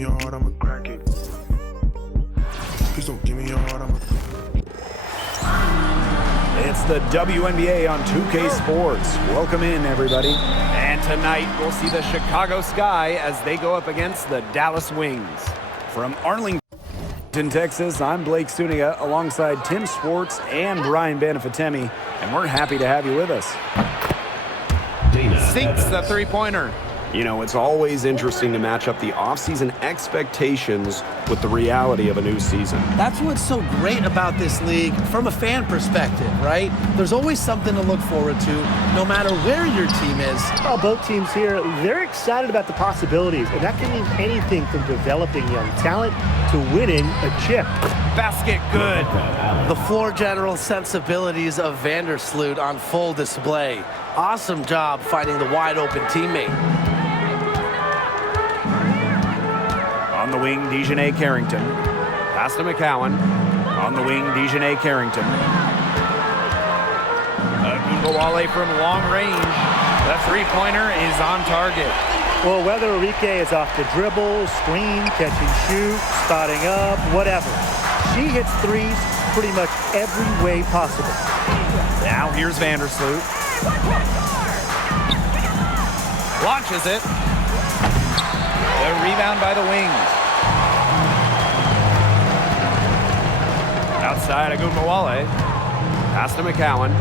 me your heart, I'ma crack it. Please don't give me your heart, I'ma. It's the Wnba on 2K Sports. Welcome in, everybody. And tonight, we'll see the Chicago Sky as they go up against the Dallas Wings. From Arlington, Texas, I'm Blake Suniga alongside Tim Swartz and Brian Banafitemi, and we're happy to have you with us. Sinks the three-pointer. You know, it's always interesting to match up the offseason expectations with the reality of a new season. That's what's so great about this league from a fan perspective, right? There's always something to look forward to, no matter where your team is. Well, both teams here, they're excited about the possibilities, and that can mean anything from developing young talent to winning a chip. Basket good. The floor general sensibilities of Vandersloot on full display. Awesome job finding the wide open teammate. On the wing, Dejanay Carrington. Pass to McCowan. On the wing, Dejanay Carrington. Wnba from long range. The three-pointer is on target. Well, whether Enrique is off the dribble, screen, catch and shoot, spotting up, whatever, she hits threes pretty much every way possible. Now here's Vandersloot. Launches it. The rebound by the Wings. Outside, Wnba. Pass to McCowan.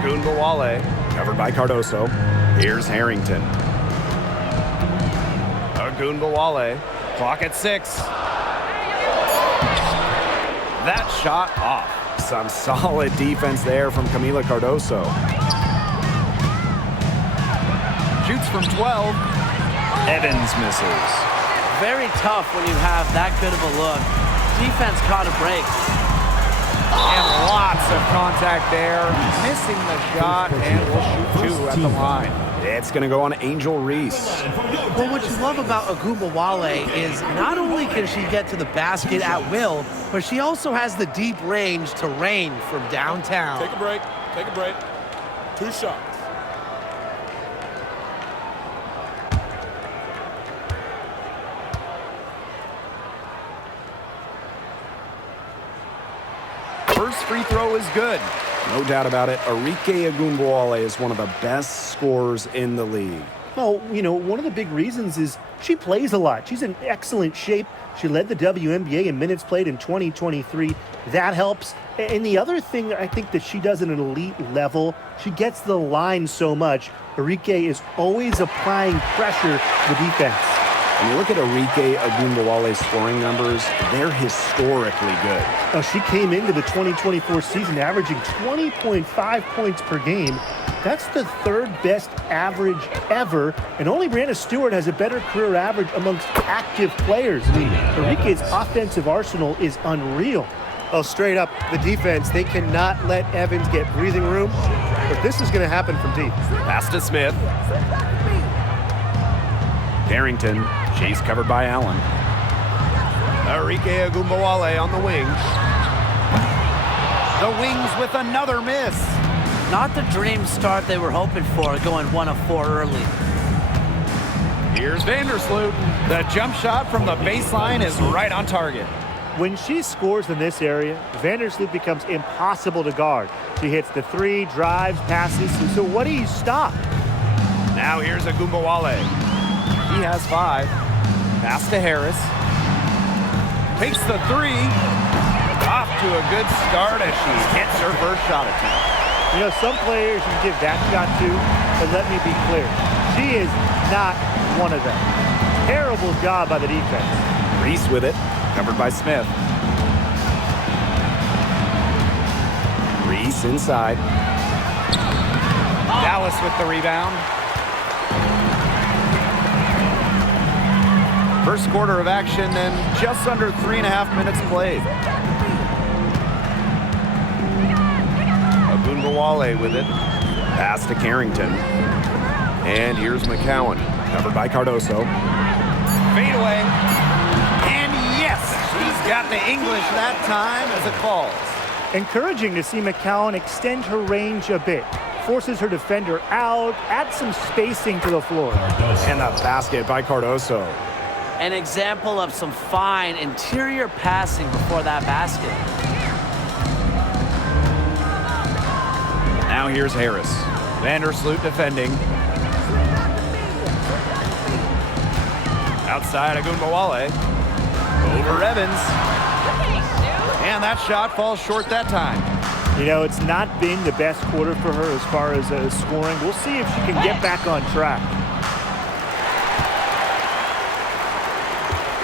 Wnba covered by Cardoso. Here's Harrington. Wnba. Clock at 6. That shot off. Some solid defense there from Camila Cardoso. Shoots from 12. Evans misses. Very tough when you have that good of a look. Defense caught a break. And lots of contact there. Missing the shot, and will shoot 2 at the line. It's going to go on Angel Reese. Well, what you love about Wnba is not only can she get to the basket at will, but she also has the deep range to rain from downtown. Take a break. Take a break. 2 shots. First free throw is good. No doubt about it, Arike Gunbowale is one of the best scorers in the league. Well, you know, one of the big reasons is she plays a lot. She's in excellent shape. She led the WNBA in minutes played in 2023. That helps. And the other thing I think that she does at an elite level, she gets the line so much. Arike is always applying pressure to the defense. When you look at Arike Gunbowale's scoring numbers, they're historically good. She came into the 2024 season averaging 20.5 points per game. That's the 3rd best average ever, and only Brianna Stewart has a better career average amongst active players. I mean, Enrique's offensive arsenal is unreal. Oh, straight up, the defense, they cannot let Evans get breathing room, but this is going to happen from deep. Pass to Smith. Carrington, she's covered by Allen. Arike Gunbowale on the wing. The Wings with another miss. Not the dream start they were hoping for, going 1 of 4 early. Here's Vandersloot. The jump shot from the baseline is right on target. When she scores in this area, Vandersloot becomes impossible to guard. She hits the 3, drives, passes, so what do you stop? Now here's Gunbowale. He has 5. Pass to Harris. Takes the 3. Off to a good start as she hits her first shot attempt. You know, some players you give that shot to, but let me be clear. She is not one of them. Terrible job by the defense. Reese with it, covered by Smith. Reese inside. Dallas with the rebound. First quarter of action and just under 3.5 minutes played. Gunbowale with it. Pass to Carrington. And here's McCowan, covered by Cardoso. Fade away. And yes, she's got the English that time as it falls. Encouraging to see McCowan extend her range a bit. forces her defender out, adds some spacing to the floor. And the basket by Cardoso. An example of some fine interior passing before that basket. Now here's Harris. Vandersloot defending. Outside Wnba. Over Evans. And that shot falls short that time. You know, it's not been the best quarter for her as far as scoring. We'll see if she can get back on track.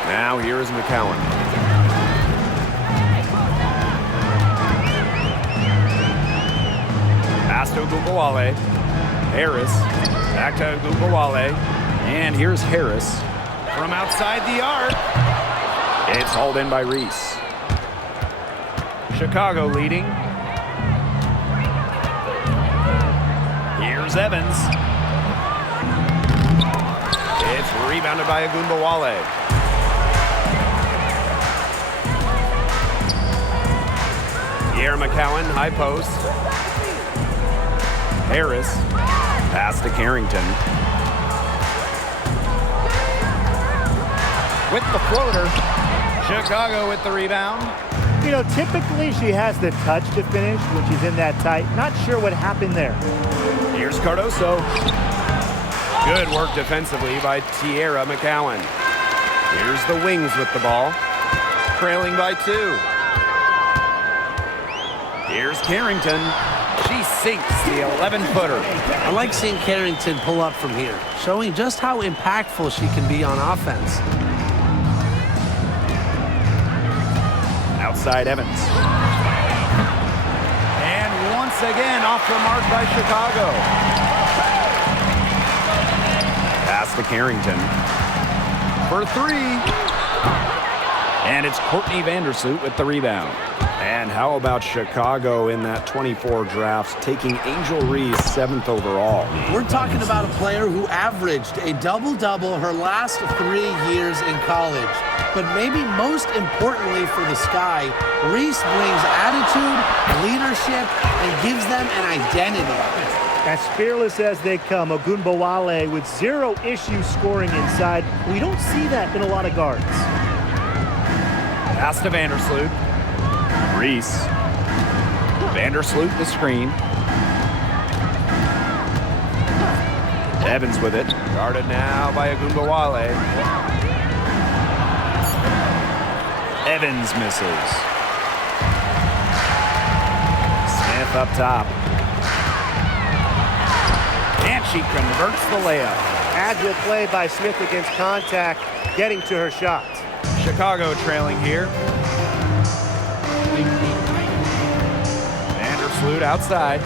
Now here's McCowan. Pass to Wnba. Harris. Back to Wnba. And here's Harris. From outside the arc. It's hauled in by Reese. Chicago leading. Here's Evans. It's rebounded by Wnba. Pierre McCowan, high post. Harris. Pass to Carrington. With the floater. Chicago with the rebound. You know, typically she has the touch to finish when she's in that tight. Not sure what happened there. Here's Cardoso. Good work defensively by Tierra McCowan. Here's the Wings with the ball. Trailing by 2. Here's Carrington. She sinks the 11-footer. I like seeing Carrington pull up from here, showing just how impactful she can be on offense. Outside Evans. And once again off the mark by Chicago. Pass to Carrington. For 3. And it's Courtney Vandersloot with the rebound. And how about Chicago in that 24 draft, taking Angel Reese 7th overall? We're talking about a player who averaged a double-double her last 3 years in college. But maybe most importantly for the Sky, Reese brings attitude, leadership, and gives them an identity. As fearless as they come, Wnba with 0 issues scoring inside. We don't see that in a lot of guards. Pass to Vandersloot. Reese. Vandersloot the screen. Evans with it. Guarded now by Wnba. Evans misses. Smith up top. And she converts the layup. Agile play by Smith against contact, getting to her shot. Chicago trailing here. Vandersloot outside.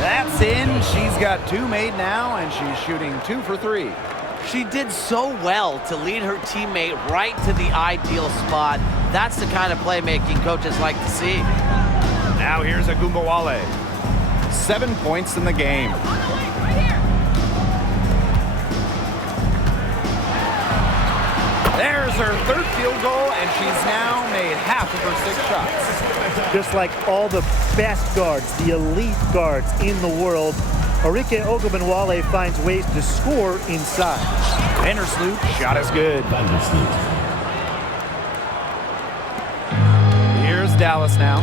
That's in. She's got 2 made now, and she's shooting 2 for 3. She did so well to lead her teammate right to the ideal spot. That's the kind of playmaking coaches like to see. Now here's Wnba. 7 points in the game. There's her 3rd field goal, and she's now made half of her 6 shots. Just like all the best guards, the elite guards in the world, Arike Ogunbowale finds ways to score inside. Vandersloot, shot is good. Here's Dallas now.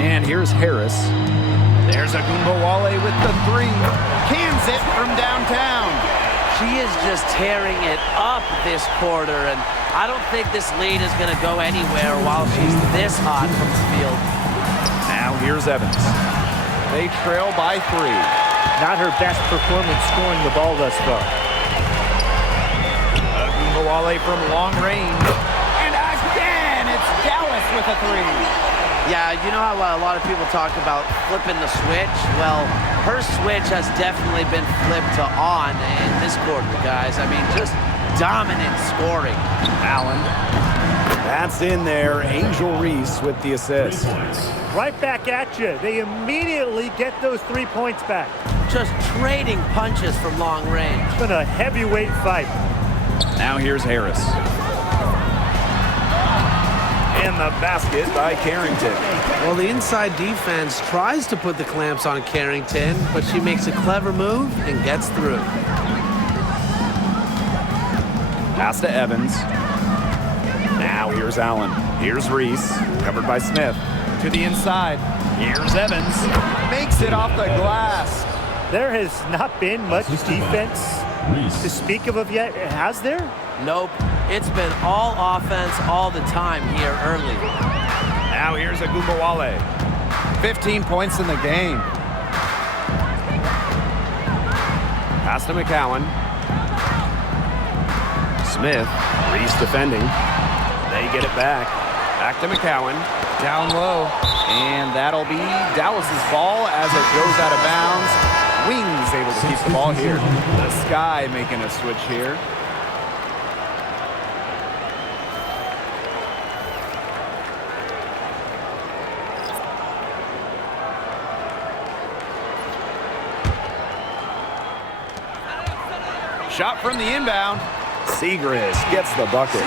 And here's Harris. There's Wnba with the 3. Cans it from downtown. She is just tearing it up this quarter, and I don't think this lead is going to go anywhere while she's this hot from the field. Now here's Evans. They trail by 3. Not her best performance scoring the ball thus far. Wnba from long range. And again, it's Dallas with a 3. Yeah, you know how a lot of people talk about flipping the switch? Well, her switch has definitely been flipped to on in this quarter, guys. I mean, just dominant scoring. Allen. That's in there. Angel Reese with the assist. Right back at you. They immediately get those 3 points back. Just trading punches from long range. It's been a heavyweight 8 5. fight. Now here's Harris. There's Wnba with the 3. Cans it from downtown. She is just tearing it up this quarter. She is 7 points in the game. Now here's Evans. They trail by 3. Not her best performance scoring the ball thus far. Wnba with a 3. It's been a heavyweight fight. And the basket by Carrington. Well, the inside defense tries to put the clamps on Carrington, but she makes a clever move and gets through. Pass to Evans. Now here's Allen. Here's Reese, covered by Smith. To the inside. Here's Evans. Makes it off the glass. There has not been much defense to speak of yet, has there? Nope. It's been all offense all the time here early. Now here's Wnba. 15 points in the game. Pass to McCowan. Smith. Reese defending. They get it back. Back to McCowan. Down low. And that'll be Dallas's ball as it goes out of bounds. Wings able to keep the ball here. The Sky making a switch here. Shot from the inbound. Segrist gets the bucket.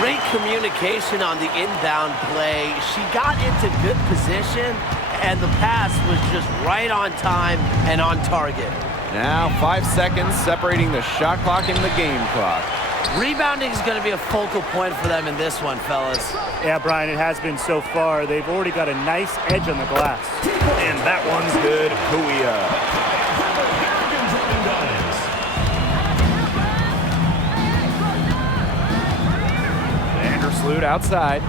Great communication on the inbound play. She got into good position, and the pass was just right on time and on target. Now 5 seconds separating the shot clock and the game clock. Rebounding is going to be a focal point for them in this one, fellas. Yeah, Brian, it has been so far. They've already got a nice edge on the glass. And that one's good. Hooyah. Vandersloot outside.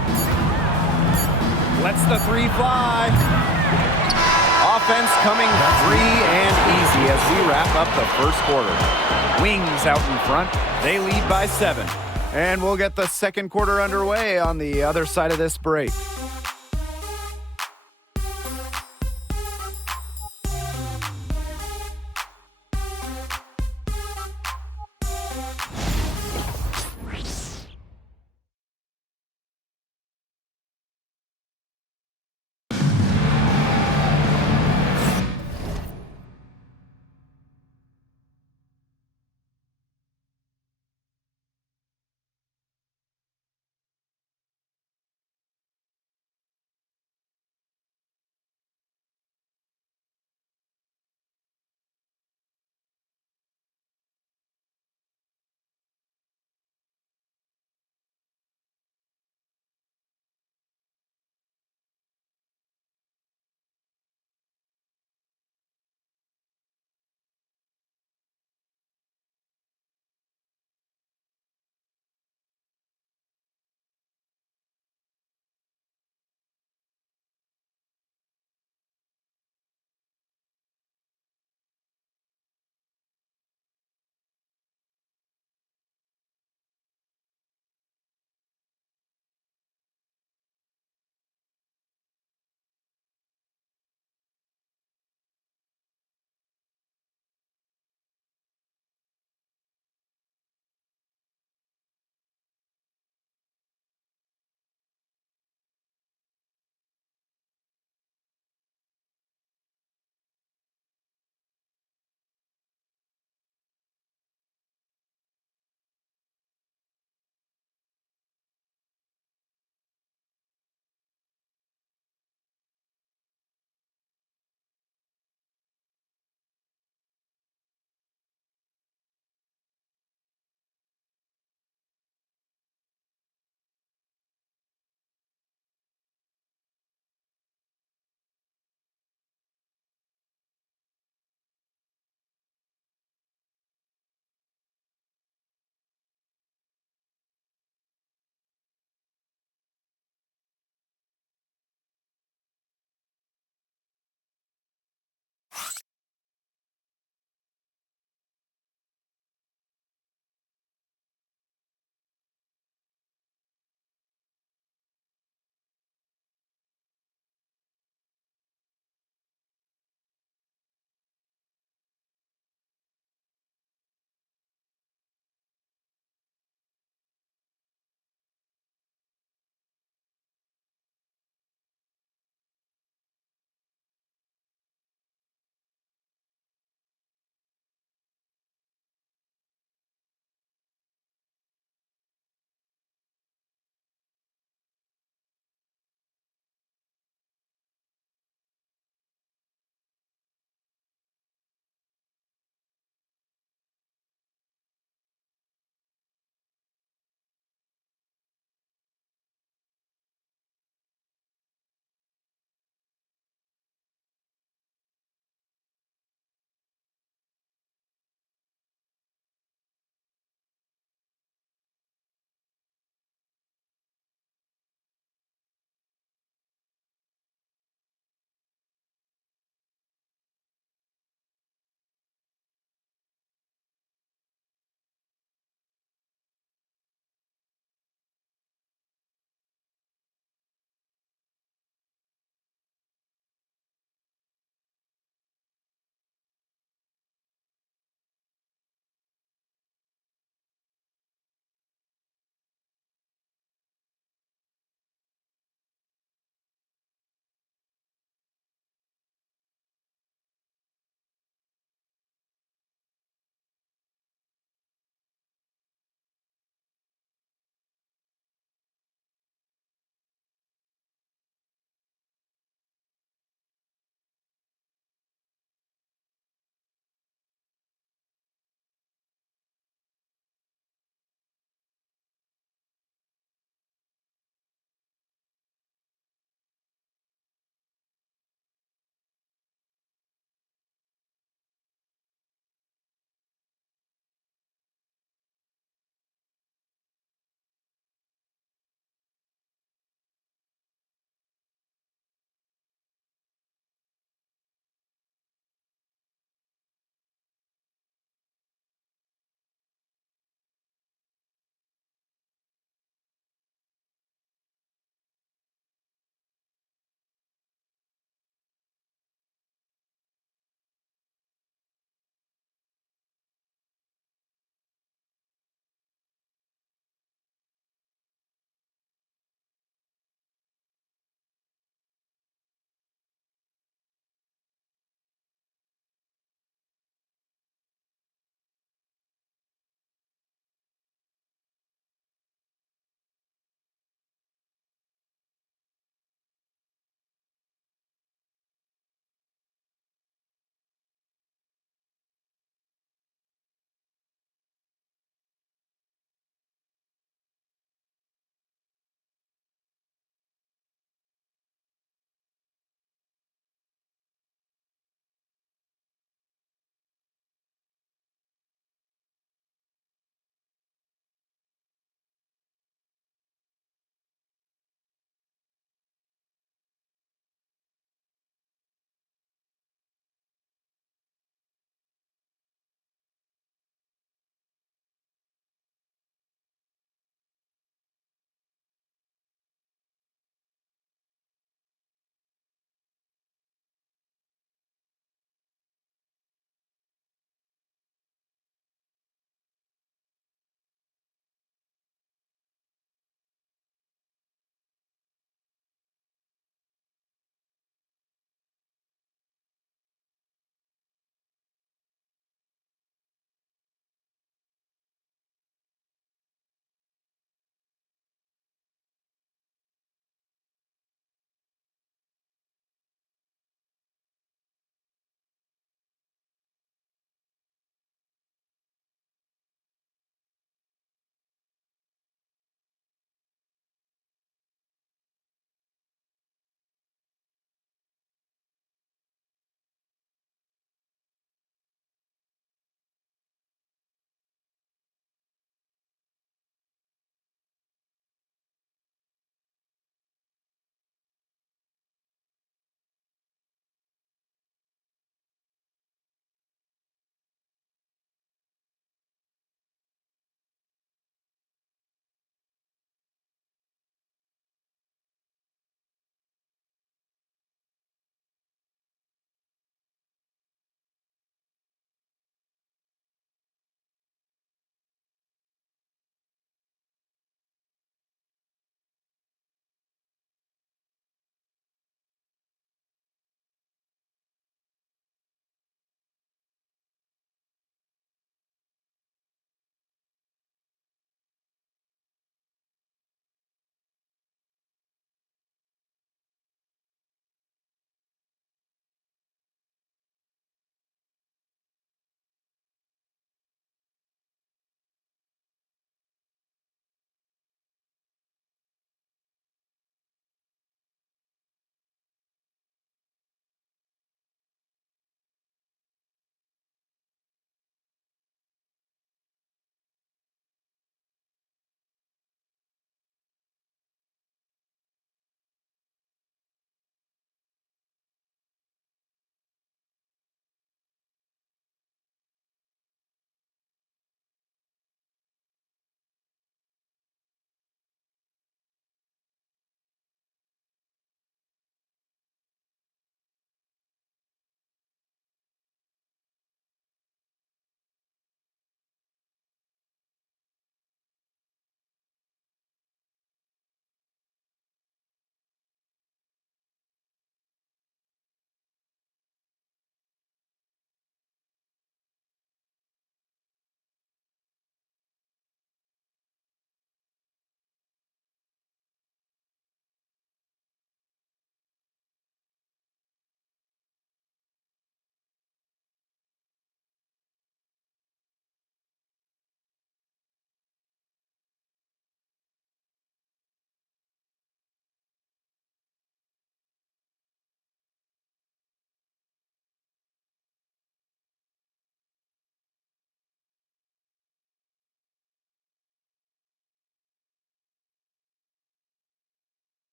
Lets the three fly. Offense coming free and easy as we wrap up the first quarter. Wings out in front. They lead by 7. And we'll get the second quarter underway on the other side of this break.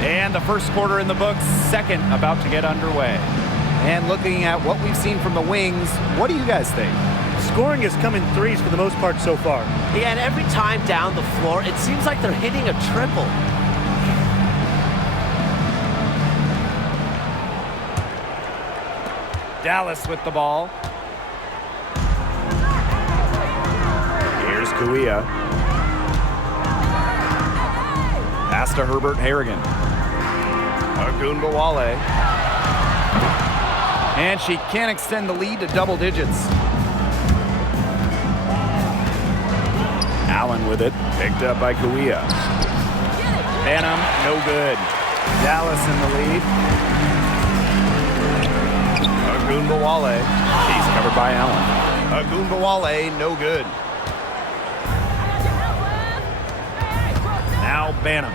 And the first quarter in the books, second about to get underway. And looking at what we've seen from the Wings, what do you guys think? Scoring has come in threes for the most part so far. Yeah, and every time down the floor, it seems like they're hitting a triple. Dallas with the ball. Here's Kuia. Pass to Herbert Harrigan. Wnba. And she can't extend the lead to double digits. Allen with it. Picked up by Kuia. Banham, no good. Dallas in the lead. Wnba. He's covered by Allen. Wnba, no good. Now Banham.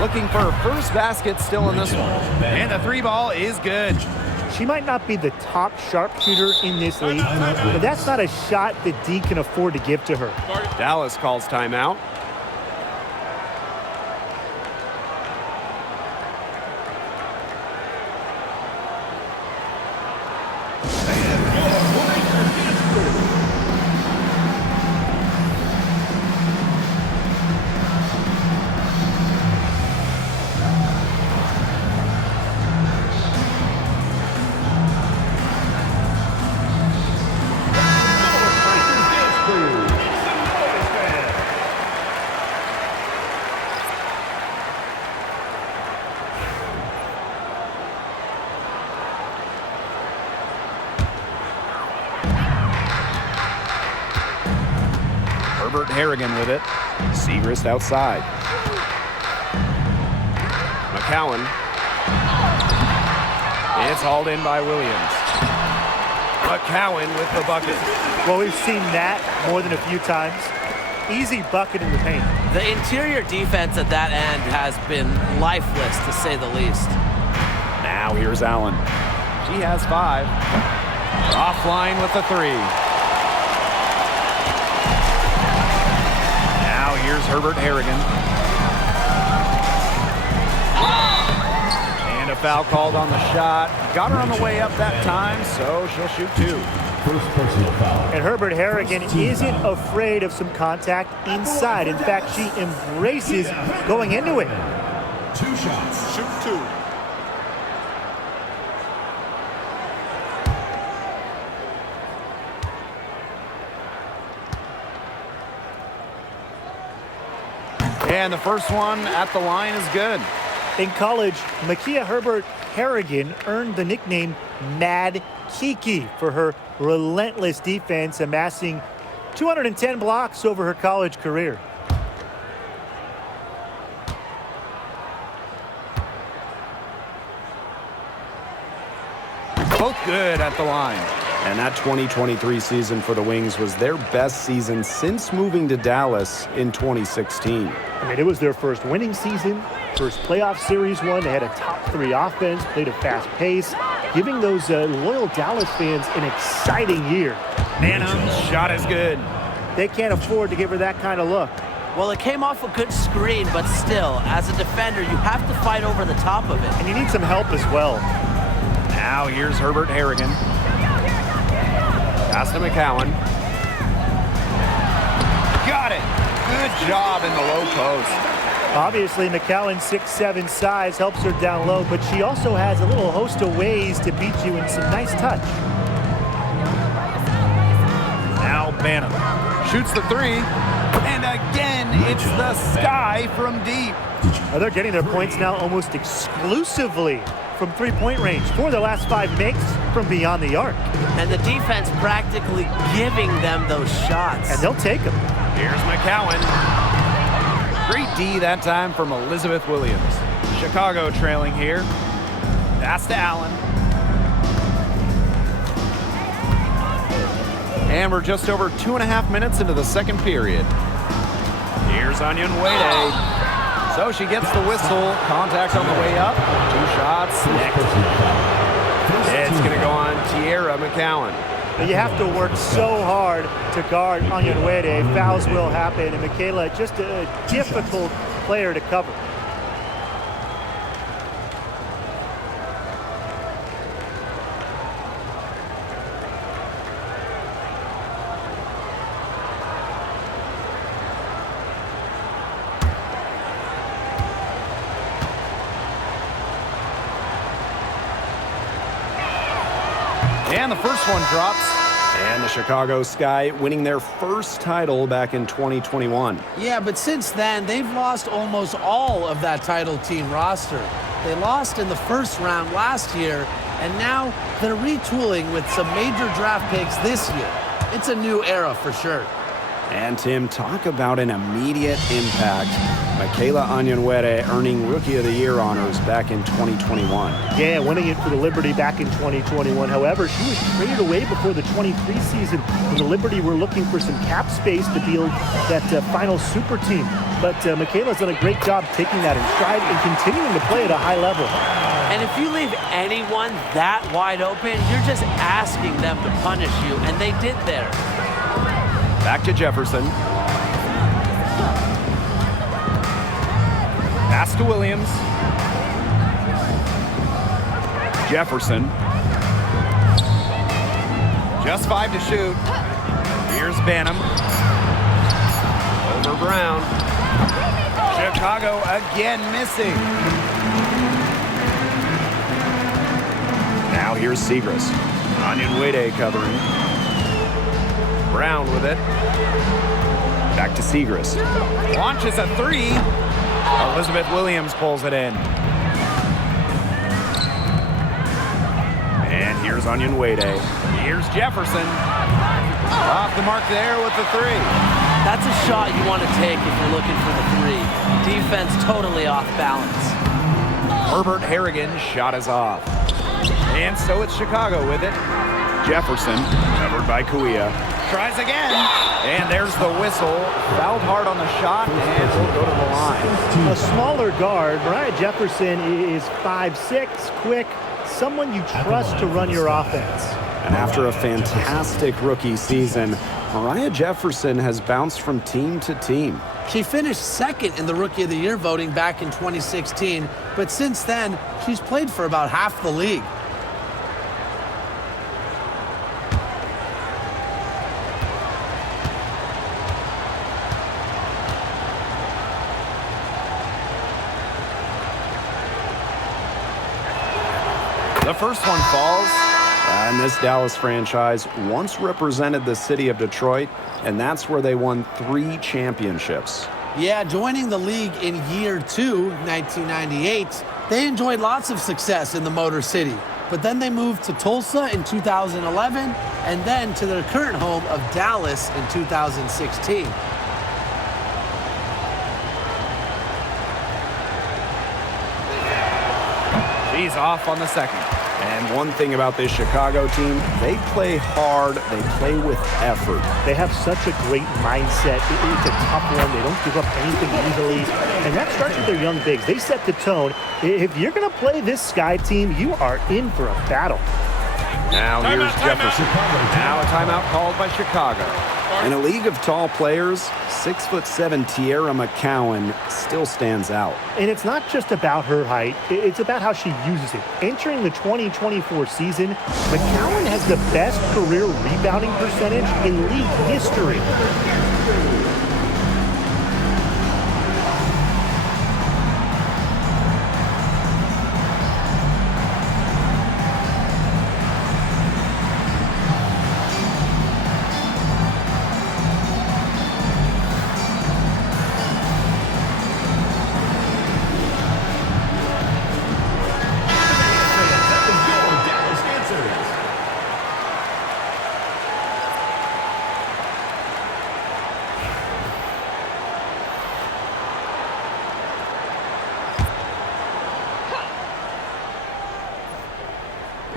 Looking for her first basket still in this one. And the three ball is good. She might not be the top sharpshooter in this league, but that's not a shot that D can afford to give to her. Dallas calls timeout. Herbert Harrigan with it. Segrist outside. McCowan. It's hauled in by Williams. McCowan with the bucket. Well, we've seen that more than a few times. Easy bucket in the paint. The interior defense at that end has been lifeless, to say the least. Now here's Allen. She has 5. Offline with the 3. Now here's Herbert Harrigan. And a foul called on the shot. Got her on the way up that time, so she'll shoot 2. And Herbert Harrigan isn't afraid of some contact inside. In fact, she embraces going into it. 2 shots. Shoot 2. And the first one at the line is good. In college, Makia Herbert Harrigan earned the nickname Mad Kiki for her relentless defense, amassing 210 blocks over her college career. Both good at the line. And that 2023 season for the Wings was their best season since moving to Dallas in 2016. I mean, it was their first winning season, first playoff series one. They had a top 3 offense, played a fast pace, giving those loyal Dallas fans an exciting year. Banham's shot is good. They can't afford to give her that kind of look. Well, it came off a good screen, but still, as a defender, you have to fight over the top of it. And you need some help as well. Now here's Herbert Harrigan. Pass to McCowan. Got it. Good job in the low post. Obviously, McCowan's 6'7" size helps her down low, but she also has a little host of ways to beat you in some nice touch. Now Banham shoots the 3. And again, it's the sky from deep. Now they're getting their points now almost exclusively from three-point range. 4 of their last 5 makes from beyond the arc. And the defense practically giving them those shots. And they'll take them. Here's McCowan. Great D that time from Elizabeth Williams. Chicago trailing here. Pass to Allen. And we're just over 2.5 minutes into the second period. Here's Wnba. So she gets the whistle. Contact on the way up. 2 shots next. It's going to go on Tierra McCowan. But you have to work so hard to guard Wnba. Fouls will happen, and Michaela just a difficult player to cover. And the first one drops. And the Chicago Sky winning their first title back in 2021. Yeah, but since then, they've lost almost all of that title team roster. They lost in the first round last year, and now they're retooling with some major draft picks this year. It's a new era for sure. And Tim, talk about an immediate impact. Michaela Wnba earning Rookie of the Year honors back in 2021. Yeah, winning it for the Liberty back in 2021. However, she was traded away before the 23 season when the Liberty were looking for some cap space to build that final super team. But Michaela's done a great job taking that in stride and continuing to play at a high level. And if you leave anyone that wide open, you're just asking them to punish you, and they did there. Back to Jefferson. Pass to Williams. Jefferson. Just 5 to shoot. Here's Banham. Over Brown. Chicago again missing. Now here's Segrist. Wnba covering. Brown with it. Back to Segrist. Launches a 3. Elizabeth Williams pulls it in. And here's Wnba. Here's Jefferson. Off the mark there with the 3. That's a shot you want to take if you're looking for the 3. Defense totally off balance. Herbert Harrigan's shot is off. And so it's Chicago with it. Jefferson, covered by Kuia. Tries again. And there's the whistle. Fouled hard on the shot and will go to the line. A smaller guard, Mariah Jefferson is 5'6", quick, someone you trust to run your offense. And after a fantastic rookie season, Mariah Jefferson has bounced from team to team. She finished second in the Rookie of the Year voting back in 2016, but since then, she's played for about half the league. The first one falls. And this Dallas franchise once represented the city of Detroit, and that's where they won 3 championships. Yeah, joining the league in year 2, 1998, they enjoyed lots of success in the Motor City. But then they moved to Tulsa in 2011, and then to their current home of Dallas in 2016. She's off on the second. And one thing about this Chicago team, they play hard, they play with effort. They have such a great mindset. It's a tough one. They don't give up anything easily. And that starts with their young bigs. They set the tone. If you're going to play this Sky team, you are in for a battle. Now here's Jefferson. Now a timeout called by Chicago. In a league of tall players, 6'7" Tierra McCowan still stands out. And it's not just about her height. It's about how she uses it. Entering the 2024 season, McCowan has the best career rebounding percentage in league history.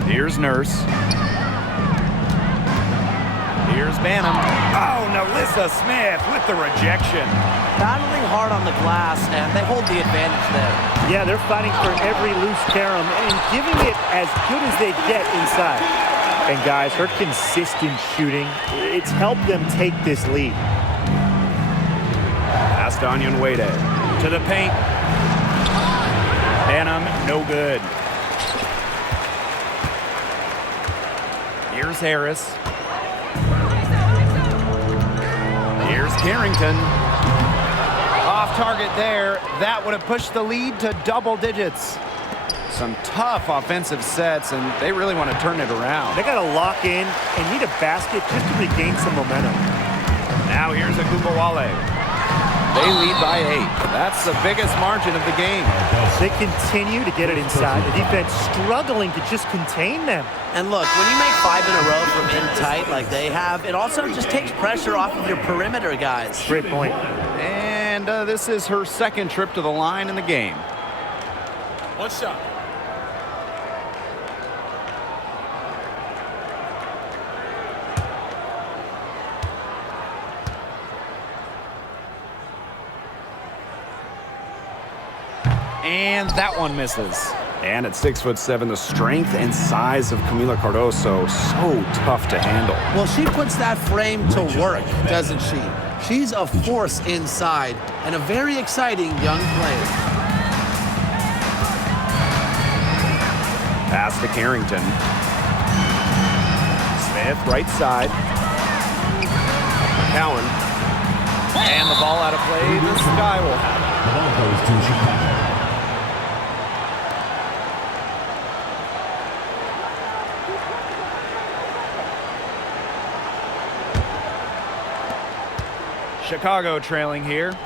Here's Nurse. Here's Banham. Oh, Nalissa Smith with the rejection. Battling hard on the glass, and they hold the advantage there. Yeah, they're fighting for every loose carom and giving it as good as they get inside. And guys, her consistent shooting, it's helped them take this lead. Pass to Wnba. To the paint. Banham, no good. Here's Harris. Here's Carrington. Off target there. That would have pushed the lead to double digits. some tough offensive sets, and they really want to turn it around. They got to lock in and need a basket just to regain some momentum. Now here's Wnba. They lead by 8. That's the biggest margin of the game. They continue to get it inside. The defense struggling to just contain them. And look, when you make 5 in a row from in tight like they have, it also just takes pressure off of your perimeter guys. Great point. And this is her second trip to the line in the game. One shot. And that one misses. And at 6'7", the strength and size of Camila Cardoso, so tough to handle. Well, she puts that frame to work, doesn't she? She's a force inside and a very exciting young player. Pass to Carrington. Smith, right side. McCowan. And the ball out of play. The Sky will have it. The ball goes to Chicago. Chicago trailing here.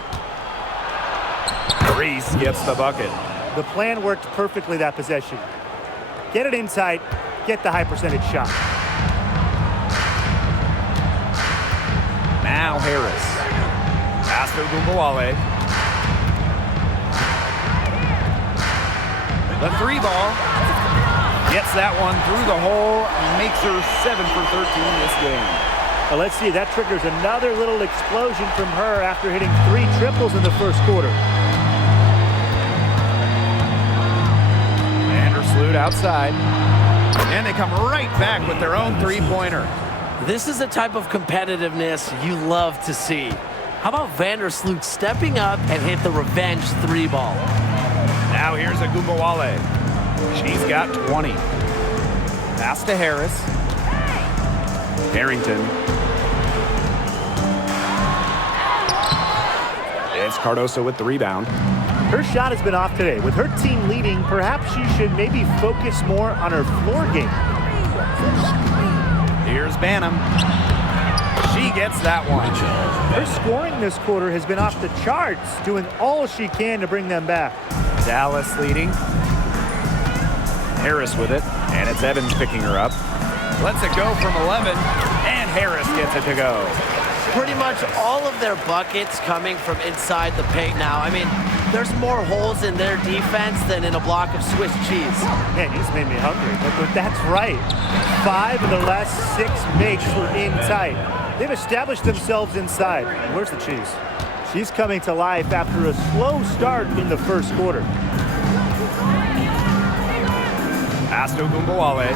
Reese gets the bucket. The plan worked perfectly that possession. Get it inside, get the high percentage shot. Now Harris. Pass to Wnba. The 3 ball. Gets that one through the hole and makes her 7 for 13 this game. Well, let's see, that triggers another little explosion from her after hitting 3 triples in the first quarter. Vandersloot outside. And they come right back with their own 3-pointer. This is the type of competitiveness you love to see. How about Vandersloot stepping up and hit the revenge 3 ball? Now here's Wnba. She's got 20. Pass to Harris. Carrington. It's Cardoso with the rebound. Her shot has been off today. With her team leading, perhaps she should maybe focus more on her floor game. Here's Banham. She gets that one. Her scoring this quarter has been off the charts, doing all she can to bring them back. Dallas leading. Harris with it, and it's Evans picking her up. Lets it go from 11, and Harris gets it to go. Pretty much all of their buckets coming from inside the paint now. I mean, there's more holes in their defense than in a block of Swiss cheese. Man, he's made me hungry, but that's right. 5 of the last 6 makes were in tight. They've established themselves inside. Where's the cheese? She's coming to life after a slow start in the first quarter. Pass to Wnba.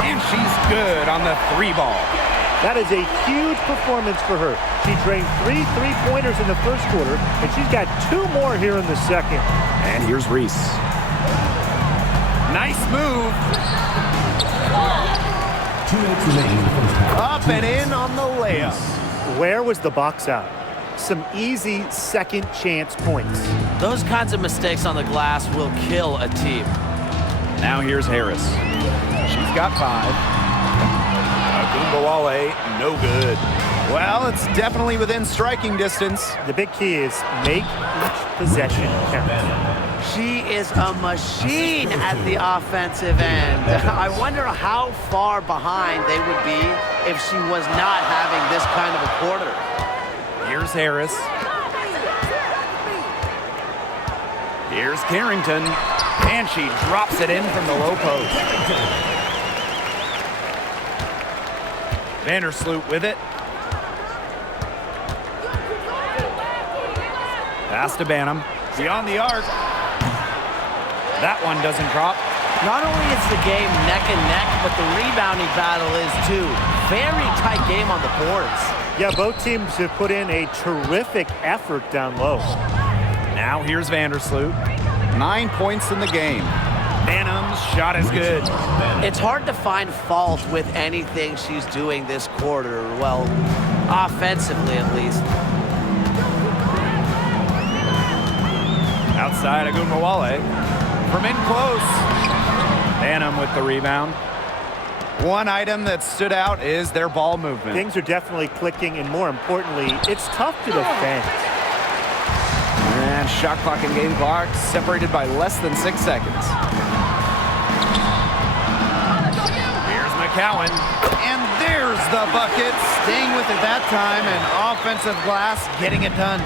And she's good on the 3 ball. That is a huge performance for her. She drained 3 3-pointers in the first quarter, and she's got 2 more here in the second. And here's Reese. Nice move. 2 minutes remaining in the first half. Up and in on the layup. Where was the box out? Some easy second chance points. Those kinds of mistakes on the glass will kill a team. Now here's Harris. She's got 5. Wnba, no good. Well, it's definitely within striking distance. The big key is make each possession count. She is a machine at the offensive end. I wonder how far behind they would be if she was not having this kind of a quarter. Here's Harris. Here's Carrington. And she drops it in from the low post. Vandersloot with it. Pass to Banham. Beyond the arc. That one doesn't drop. Not only is the game neck and neck, but the rebounding battle is too. Very tight game on the boards. Yeah, both teams have put in a terrific effort down low. Now here's Vandersloot. 9 points in the game. Banham's shot is good. It's hard to find fault with anything she's doing this quarter. Well, offensively at least. Outside of Wnba. from in close. Banham with the rebound. One item that stood out is their ball movement. Things are definitely clicking, and more importantly, it's tough to defend. And shot clock and game clock separated by less than 6 seconds. Here's McCowan, and there's the bucket. Staying with it that time, and offensive glass getting it done.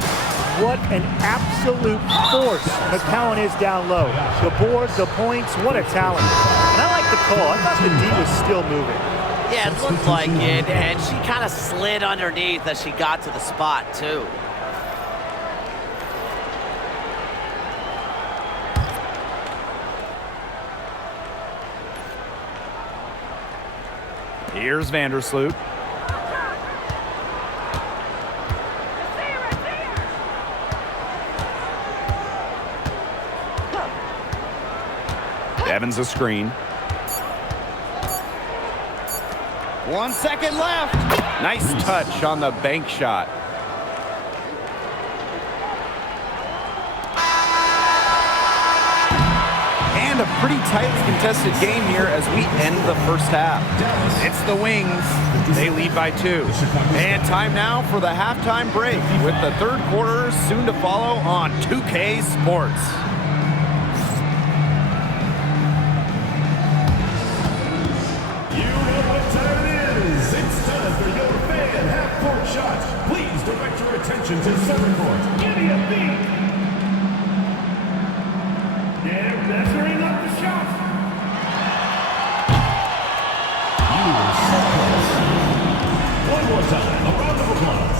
What an absolute force McCowan is down low. The boards, the points, what a talent. And I like the call. I thought the D was still moving. Yeah, it looked like it, and she kind of slid underneath as she got to the spot, too. Here's Vandersloot. Evans a screen. 1 second left. Nice touch on the bank shot. And a pretty tightly contested game here as we end the first half. It's the Wings. They lead by 2. And time now for the halftime break with the third quarter soon to follow on 2K Sports. Please direct your attention to center court. Give me a beat. Yeah, measuring up the shot. You were so close. One more time, a round of applause.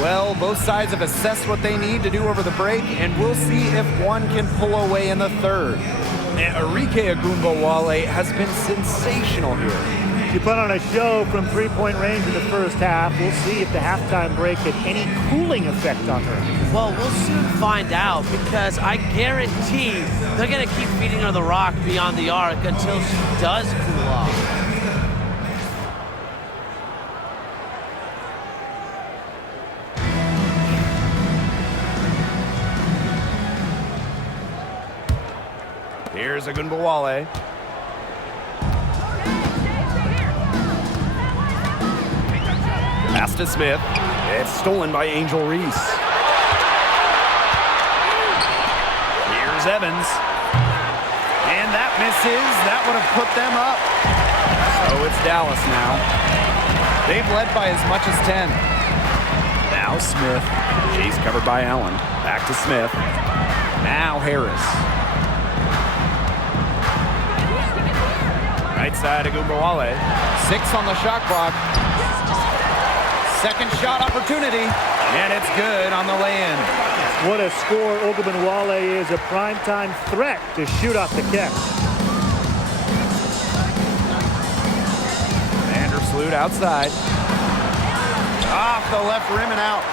Well, both sides have assessed what they need to do over the break, and we'll see if one can pull away in the third. And Arike Wnba has been sensational here. She put on a show from three-point range in the first half. We'll see if the halftime break had any cooling effect on her. Well, we'll soon find out, because I guarantee they're going to keep feeding her the rock beyond the arc until she does cool off. Here's a Wnba. Pass to Smith. It's stolen by Angel Reese. Here's Evans. And that misses. That would have put them up. So it's Dallas now. They've led by as much as 10. Now Smith. She's covered by Allen. Back to Smith. Now Harris. Right side of Wnba. 6 on the shot clock. Second shot opportunity, and it's good on the lay-in. What a score Ogunbowale is, a primetime threat to shoot off the catch. Vandersloot outside. Off the left rim and out.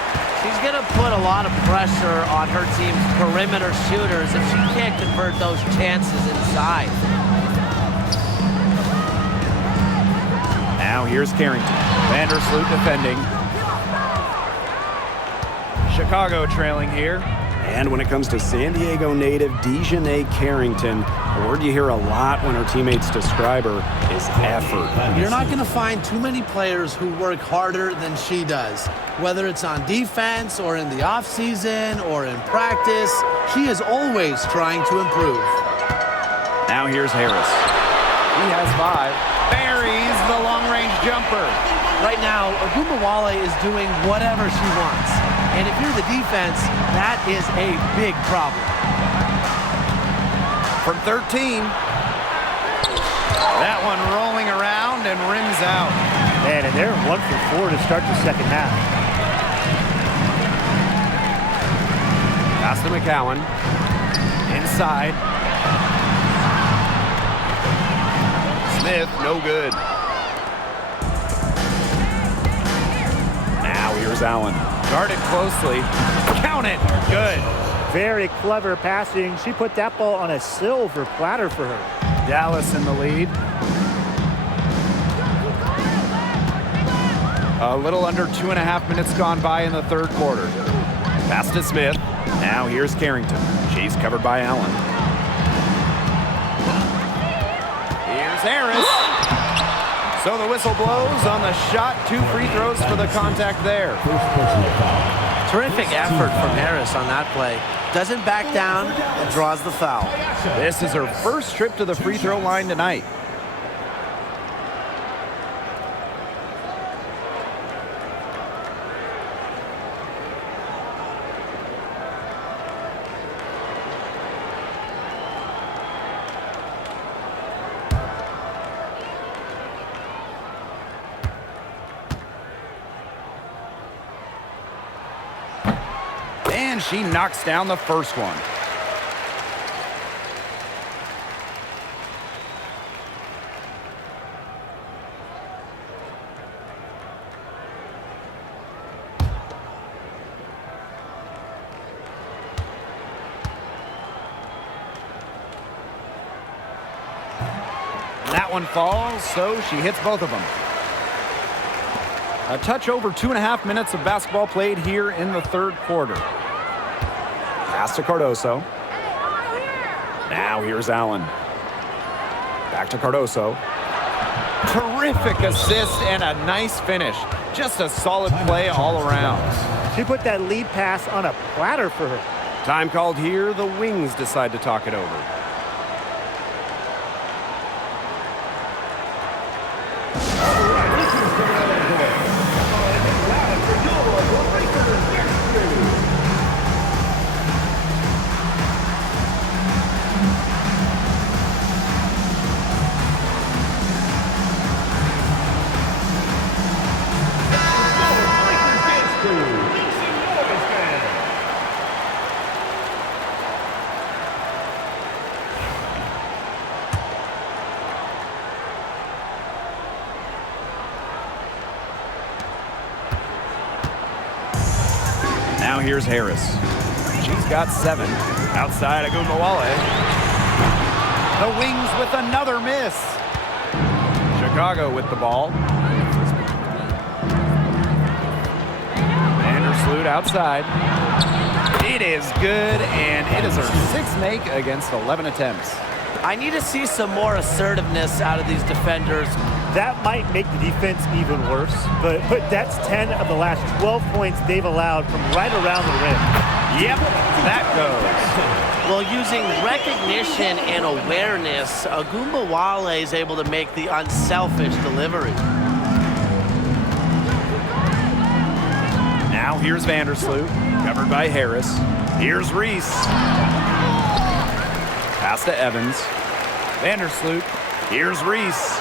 She's going to put a lot of pressure on her team's perimeter shooters if she can't convert those chances inside. Now here's Carrington. Vandersloot defending. Chicago trailing here. And when it comes to San Diego native Dejanay Carrington, a word you hear a lot when her teammates describe her is effort. You're not going to find too many players who work harder than she does. Whether it's on defense or in the offseason or in practice, she is always trying to improve. Now here's Harris. He has 5. Buries the long-range jumper. Right now, Ogunbowale is doing whatever she wants. And if you're the defense, that is a big problem. From 13. That one rolling around and rims out. Man, and they're 1 for 4 to start the second half. Pass to McCowan. Inside. Smith, no good. Now here's Allen. Guarded closely. Count it. Good. Very clever passing. She put that ball on a silver platter for her. Dallas in the lead. A little under 2.5 minutes gone by in the third quarter. Pass to Smith. Now here's Carrington. She's covered by Allen. Here's Harris. So the whistle blows on the shot. 2 free throws for the contact there. Terrific effort from Harris on that play. Doesn't back down and draws the foul. This is her first trip to the free throw line tonight. And she knocks down the first one. That one falls, so she hits both of them. A touch over 2.5 minutes of basketball played here in the third quarter. Pass to Cardoso. Now here's Allen. Back to Cardoso. Terrific assist and a nice finish. Just a solid play all around. She put that lead pass on a platter for her. Time called here. The Wings decide to talk it over. Now here's Harris. She's got 7. Outside Wnba. The Wings with another miss. Chicago with the ball. Vandersloot outside. It is good, and it is her 6th make against 11 attempts. I need to see some more assertiveness out of these defenders. That might make the defense even worse, but that's 10 of the last 12 points they've allowed from right around the rim. Yep, that goes. Well, using recognition and awareness, Wnba is able to make the unselfish delivery. Now here's Vandersloot, covered by Harris. Here's Reese. Pass to Evans. Vandersloot. Here's Reese.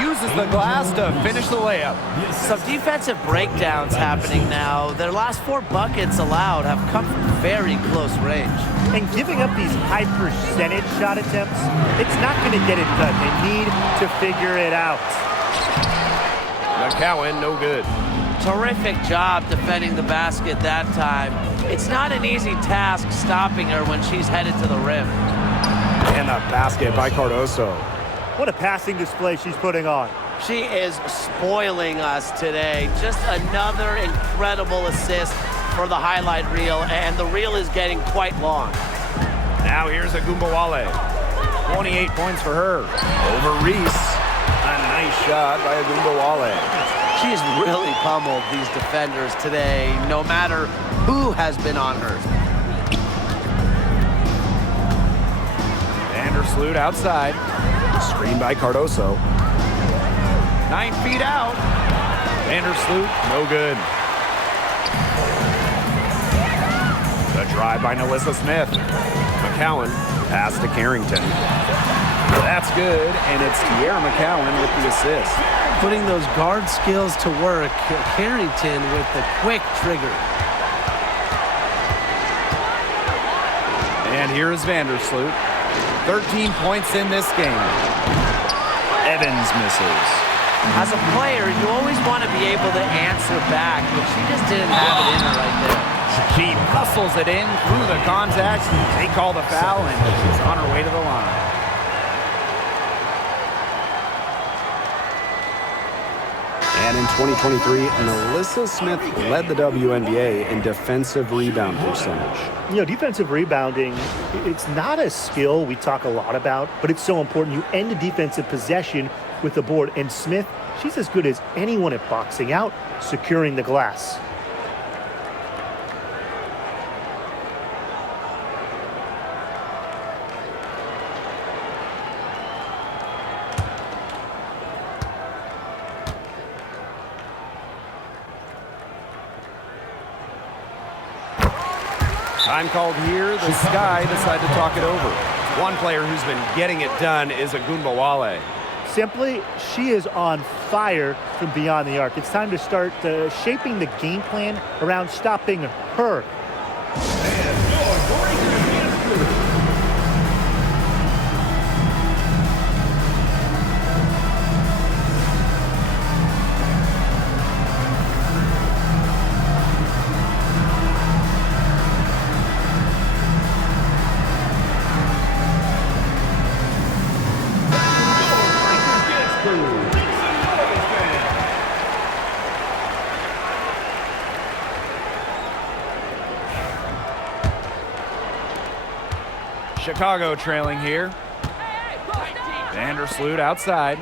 Uses the glass to finish the layup. Some defensive breakdowns happening now. Their last 4 buckets allowed have come from very close range. And giving up these high percentage shot attempts, it's not going to get it done. They need to figure it out. McCowan, no good. Terrific job defending the basket that time. It's not an easy task stopping her when she's headed to the rim. And a basket by Cardoso. What a passing display she's putting on. She is spoiling us today. Just another incredible assist for the highlight reel, and the reel is getting quite long. Now here's Wnba. 28 points for her. Over Reese. A nice shot by Wnba. She's really pummeled these defenders today, no matter who has been on her. Vandersloot outside. Screen by Cardoso. 9 feet out. Vandersloot, no good. The drive by Nalissa Smith. McCowan, pass to Carrington. That's good, and it's Tierra McCowan with the assist. Putting those guard skills to work, Carrington with the quick trigger. And here is Vandersloot. 13 points in this game. Evans misses. As a player, you always want to be able to answer back, but she just didn't have it in her right there. She muscles it in through the contact. They call the foul, and she's on her way to the line. And in 2023, Nalissa Smith led the WNBA in defensive rebound percentage. You know, defensive rebounding, it's not a skill we talk a lot about, but it's so important. You end a defensive possession with the board, and Smith, she's as good as anyone at boxing out, securing the glass. Time called here. The Sky decide to talk it over. One player who's been getting it done is Gunbowale. Simply, she is on fire from beyond the arc. It's time to start shaping the game plan around stopping her. Chicago trailing here. Vandersloot outside.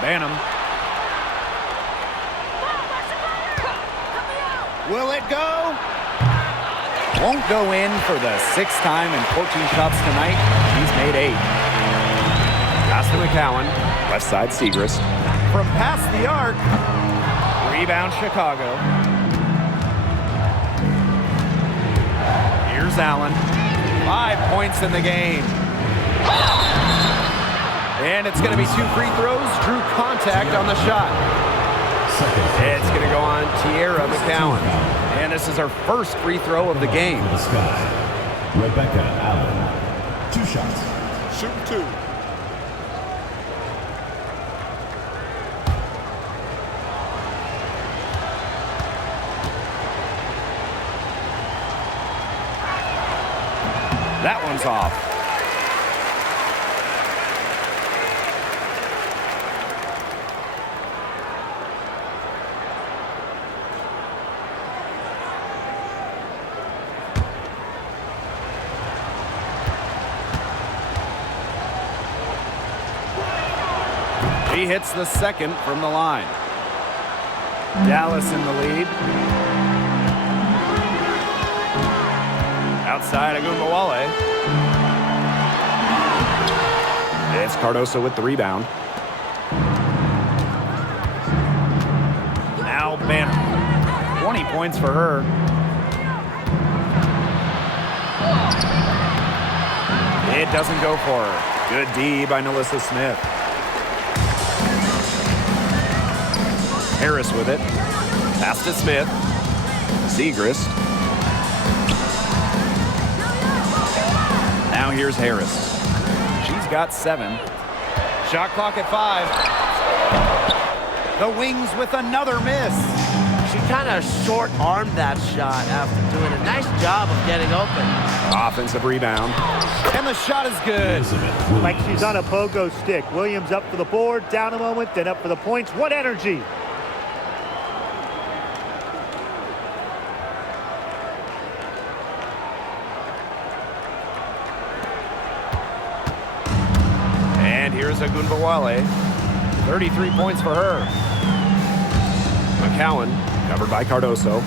Banham. Will it go? Won't go in for the 6th time in 14 shots tonight. He's made 8. Pass to McCowan. Left side Segrist. From past the arc. Rebound Chicago. Here's Allen. 5 points in the game. And it's going to be 2 free throws. Drew contact on the shot. It's going to go on Tierra McCowan. And this is her first free throw of the game. For the Sky, Rebecca Allen. 2 shots. Shoot 2. That one's off. He hits the second from the line. Dallas in the lead. Outside of Wnba. It's Cardoso with the rebound. Now Banner. 20 points for her. It doesn't go for her. Good D by Nalissa Smith. Harris with it. Pass to Smith. Segrist. Now here's Harris. She's got 7. Shot clock at 5. The Wings with another miss. She kind of short-armed that shot after doing a nice job of getting open. Offensive rebound. And the shot is good. Like she's on a pogo stick. Williams up for the board, down a moment, then up for the points. What energy! And here's a Gunbawale. 33 points for her. McCowan covered by Cardoso.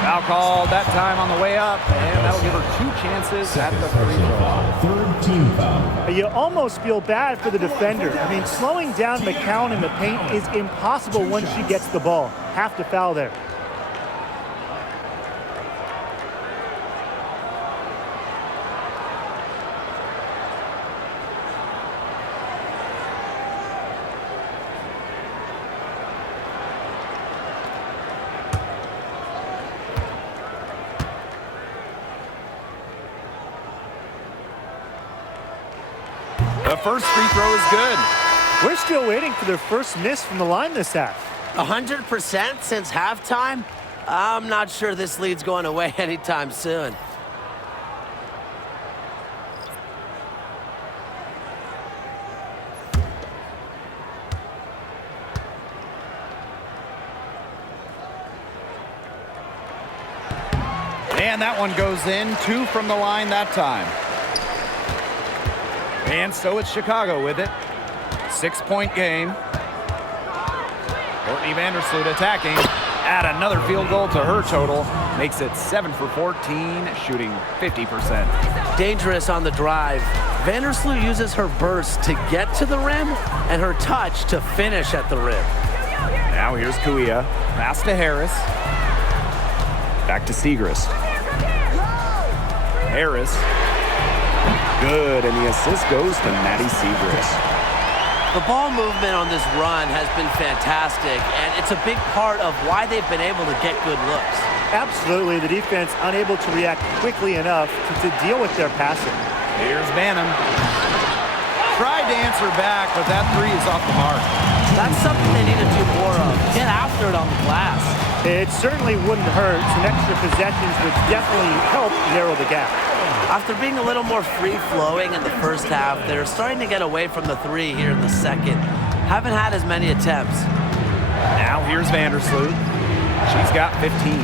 Foul called that time on the way up, and that'll give her 2 chances at the free throw. Third team foul. You almost feel bad for the defender. I mean, slowing down McCowan in the paint is impossible once she gets the ball. Have to foul there. The first free throw is good. We're still waiting for their first miss from the line this half. 100% since halftime? I'm not sure this lead's going away anytime soon. And that one goes in. 2 from the line that time. And so it's Chicago with it. 6-point game. Courtney Vandersloot attacking. Add another field goal to her total. Makes it 7 for 14, shooting 50%. Dangerous on the drive. Vandersloot uses her burst to get to the rim and her touch to finish at the rim. Now here's Kuia. Pass to Harris. Back to Segrist. Harris. Good, and the assist goes to Maddie Segrist. The ball movement on this run has been fantastic, and it's a big part of why they've been able to get good looks. Absolutely, the defense unable to react quickly enough to deal with their passing. Here's Banham. Tried to answer back, but that 3 is off the mark. That's something they need to do more of. Get after it on the glass. It certainly wouldn't hurt. Some extra possessions would definitely help narrow the gap. After being a little more free-flowing in the first half, they're starting to get away from the 3 here in the second. Haven't had as many attempts. Now here's Vandersloot. She's got 15.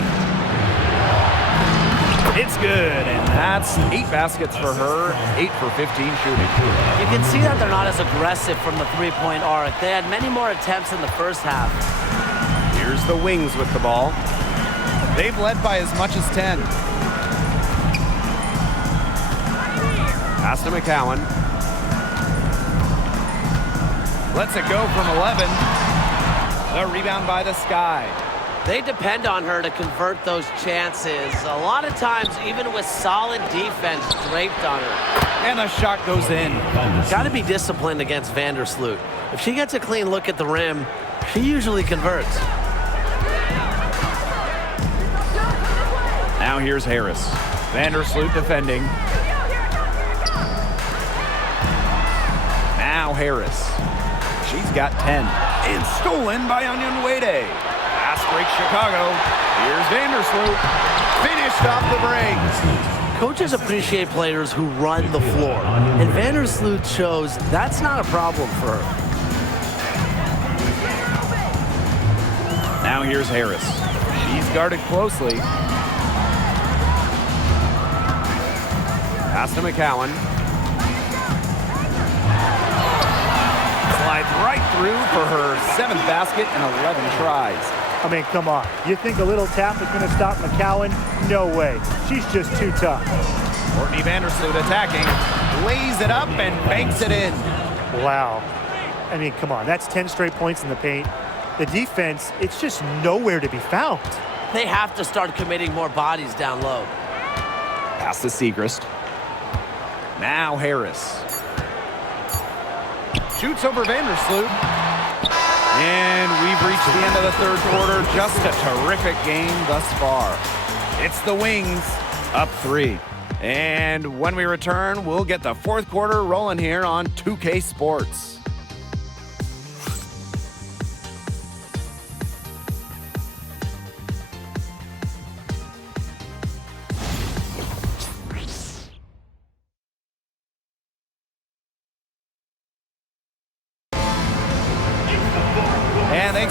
It's good, and that's 8 baskets for her, 8 for 15 shooting. You can see that they're not as aggressive from the three-point arc. They had many more attempts in the first half. Here's the Wings with the ball. They've led by as much as 10. Pass to McCowan. Lets it go from 11. The rebound by the Sky. They depend on her to convert those chances. A lot of times, even with solid defense draped on her. And the shot goes in. Got to be disciplined against Vandersloot. If she gets a clean look at the rim, she usually converts. Now here's Harris. Vandersloot defending. Now Harris. She's got 10. And stolen by Wnba. Pass break Chicago. Here's Vandersloot. finished off the break. Coaches appreciate players who run the floor, and Vandersloot shows that's not a problem for her. Now here's Harris. She's guarded closely. Pass to McCowan. Slides right through for her 7th basket and 11 tries. I mean, come on. You think a little tap is going to stop McCowan? No way. She's just too tough. Courtney Vandersloot attacking, lays it up and banks it in. Wow. I mean, come on. That's 10 straight points in the paint. The defense, it's just nowhere to be found. They have to start committing more bodies down low. Pass to Segrist. Now Harris. Shoots over Vandersloot. And we've reached the end of the third quarter. Just a terrific game thus far. It's the Wings up 3. And when we return, we'll get the fourth quarter rolling here on 2K Sports. And they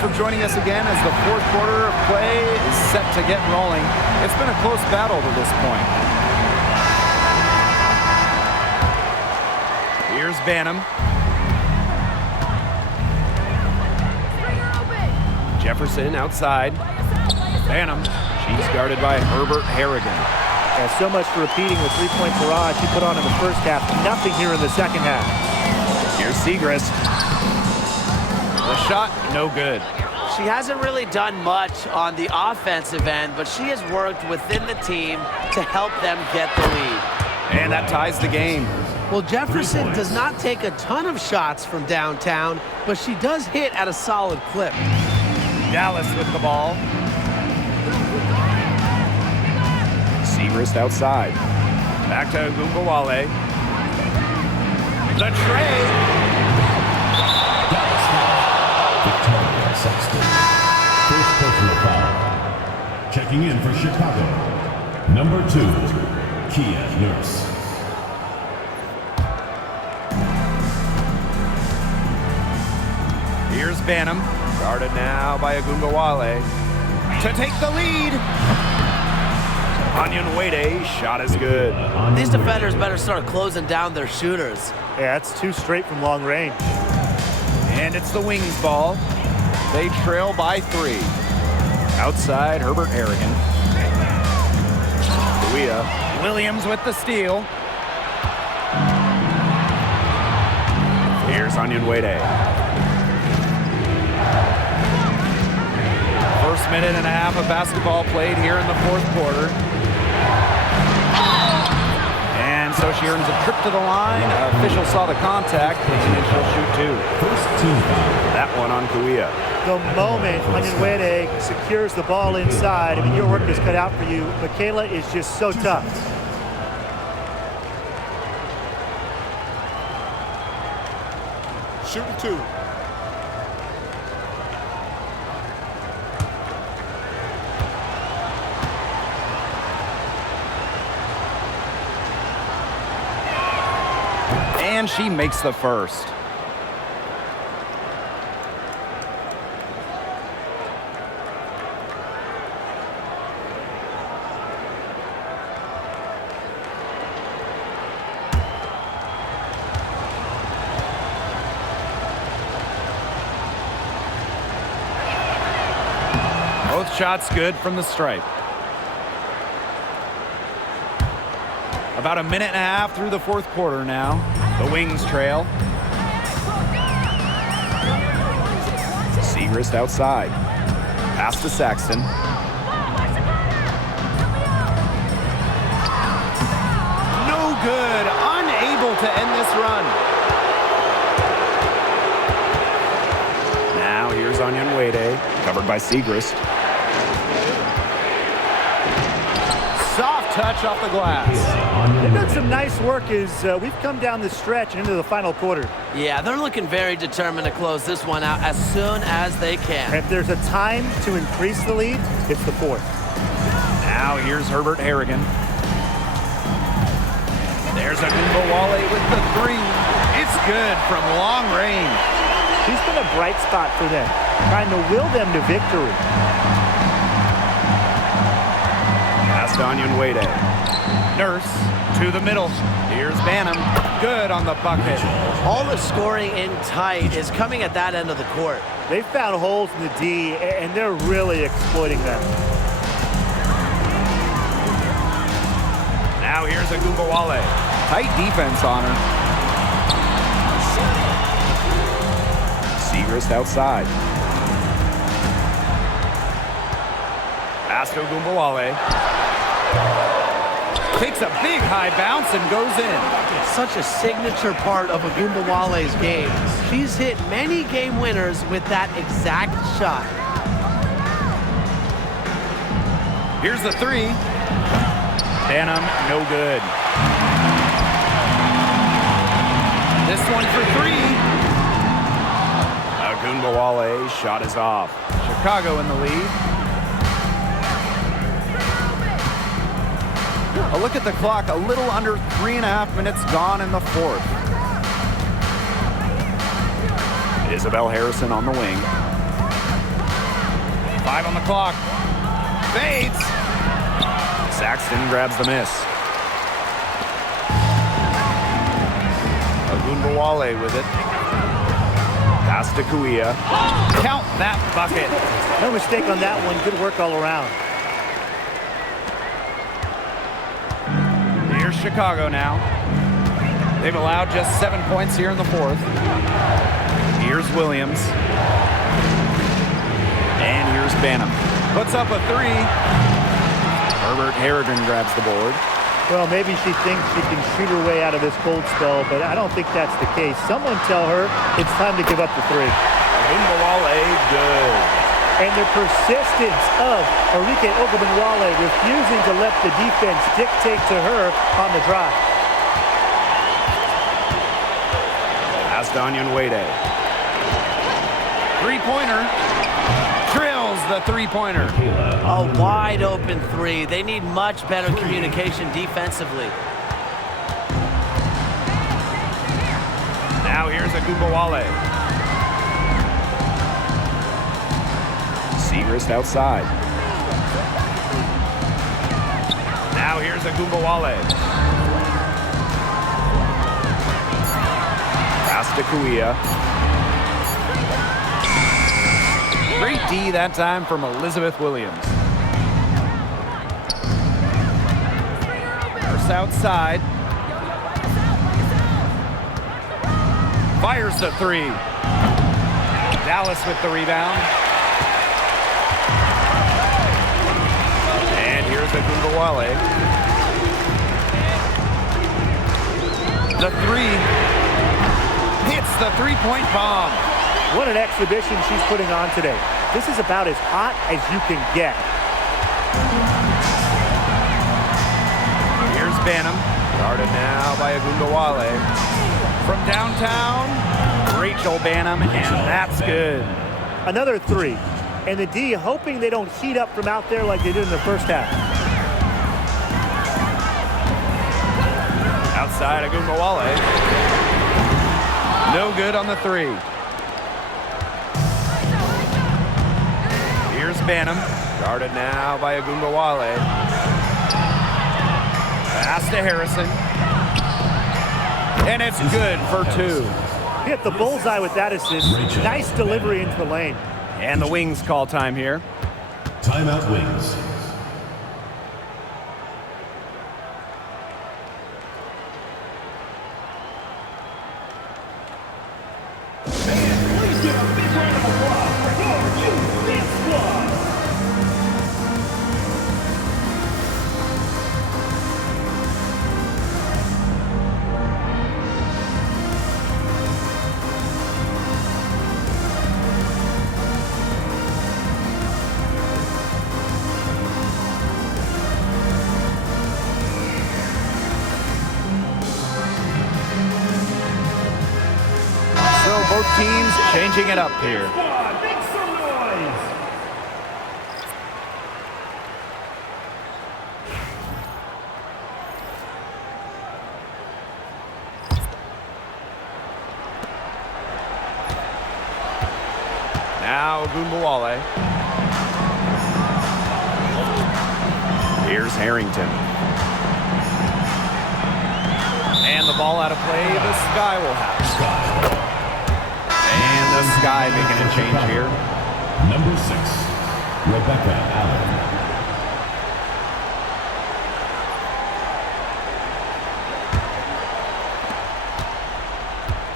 For joining us again as the fourth quarter of play is set to get rolling. It's been a close battle to this point. Here's Banham. Jefferson outside. Banham. She's guarded by Herbert Harrigan. Yeah, so much for repeating the three-point barrage she put on in the first half. Nothing here in the second half. Here's Segrist. The shot, no good. She hasn't really done much on the offensive end, but she has worked within the team to help them get the lead. And that ties the game. Well, Jefferson does not take a ton of shots from downtown, but she does hit at a solid clip. Dallas with the ball. Segrist outside. Back to Wnba. The tray. Victoria Sexton. First personal foul. Checking in for Chicago. Number 2, Kia Nurse. Here's Banham. Guarded now by Wnba to take the lead. Wnba shot is good. These defenders better start closing down their shooters. Yeah, that's 2 straight from long range. And it's the Wings ball. They trail by 3. Outside, Herbert Harrigan. Williams with the steal. Here's Wnba. First minute and a half of basketball played here in the fourth quarter. And so she earns a trip to the line. Official saw the contact, and she'll shoot 2. First team foul. That one on Kuia. The moment Wnba secures the ball inside, I mean, your work is cut out for you. Michaela is just so tough. Shooting 2. And she makes the first. Both shots good from the stripe. About a minute and a half through the fourth quarter now. The Wings trail. Segrist outside. Pass to Saxton. No good. Unable to end this run. Now here's Wnba, covered by Segrist. Soft touch off the glass. They've done some nice work as we've come down the stretch and into the final quarter. Yeah, they're looking very determined to close this one out as soon as they can. If there's a time to increase the lead, it's the fourth. Now here's Herbert Harrigan. There's a Wnba with the 3. It's good from long range. She's been a bright spot for them, trying to will them to victory. Pass to Wnba. Nurse to the middle. Here's Banham. Good on the bucket. All the scoring in tight is coming at that end of the court. They found holes in the D, and they're really exploiting them. Now here's a Wnba. Tight defense on her. Segrist outside. Pass to Wnba. Takes a big high bounce and goes in. Such a signature part of Wnba's game. She's hit many game winners with that exact shot. Here's the 3. Banham, no good. This one for 3. Wnba shot is off. Chicago in the lead. A look at the clock, a little under 3.5 minutes gone in the fourth. Isabel Harrison on the wing. 5 on the clock. Fades. Saxton grabs the miss. Wnba with it. Pass to Kuia. Count that bucket. No mistake on that one. Good work all around. Here's Chicago now. They've allowed just 7 points here in the fourth. Here's Williams. And here's Banham. Puts up a 3. Herbert Harrigan grabs the board. Well, maybe she thinks she can shoot her way out of this cold spell, but I don't think that's the case. Someone tell her it's time to give up the 3. Wnba good. And the persistence of Arike Ogunbowale refusing to let the defense dictate to her on the drive. Pass to Wnba. Three-pointer. Drills the three-pointer. A wide open 3. They need much better communication defensively. Now here's Wnba. Segrist outside. Now here's Wnba. Pass to Kuia. Great D that time from Elizabeth Williams. First outside. Fires the 3. Dallas with the rebound. And here's Wnba. The 3 hits the three-point bomb. What an exhibition she's putting on today. This is about as hot as you can get. Here's Banham. Guarded now by Wnba. From downtown, Rachel Banham, and that's good. Another 3. And the D hoping they don't heat up from out there like they did in the first half. Outside Wnba. No good on the 3. Here's Banham. Guarded now by Wnba. Pass to Harrison. And it's good for 2. Hit the bullseye with that assist. Nice delivery into the lane. And the Wings call time here. Timeout Wings. Please give a big round of applause for your Wnba squad. So both teams changing it up here. Squad, make some noise. Now Wnba. Here's Harrington. And the ball out of play. The Sky will have it. And the Sky making a change here. Number 6, Rebecca Allen.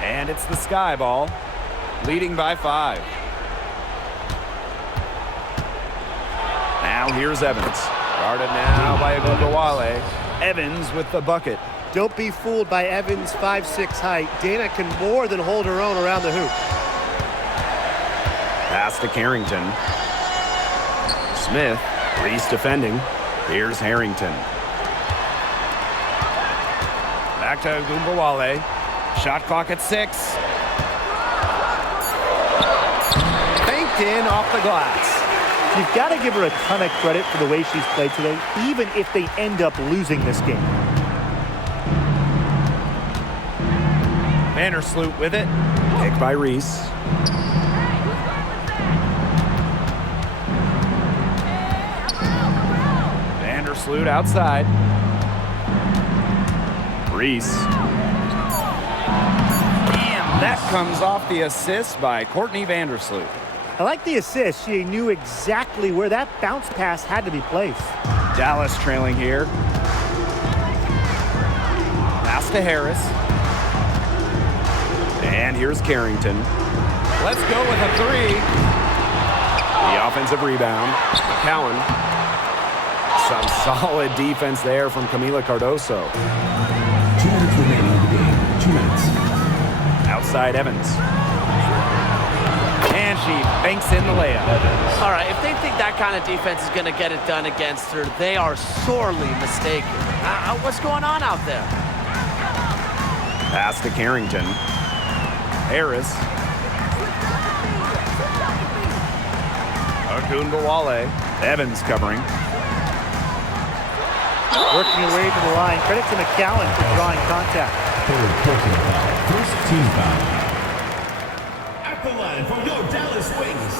And it's the Sky ball, leading by 5. Now here's Evans. Guarded now by Wnba. Evans with the bucket. Don't be fooled by Evans' 5'6" height. Dana can more than hold her own around the hoop. Pass to Carrington. Smith. Reese defending. Here's Harrington. Back to Wnba. Shot clock at 6. Banked in off the glass. You've got to give her a ton of credit for the way she's played today, even if they end up losing this game. Vandersloot with it. Picked by Reese. Vandersloot outside. Reese. And that comes off the assist by Courtney Vandersloot. I like the assist. She knew exactly where that bounce pass had to be placed. Dallas trailing here. Pass to Harris. And here's Carrington. Let's go with a three. The offensive rebound. McCowan. Some solid defense there from Camila Cardoso. 2 minutes remaining in the game. 2 minutes. Outside Evans. And she banks in the layup. All right, if they think that kind of defense is going to get it done against her, they are sorely mistaken. What's going on out there? Pass to Carrington. Harris. Wnba. Evans covering. Working her way to the line. Credit to McCowan for drawing contact. Third personal foul. First team foul. At the line for your Dallas Wings,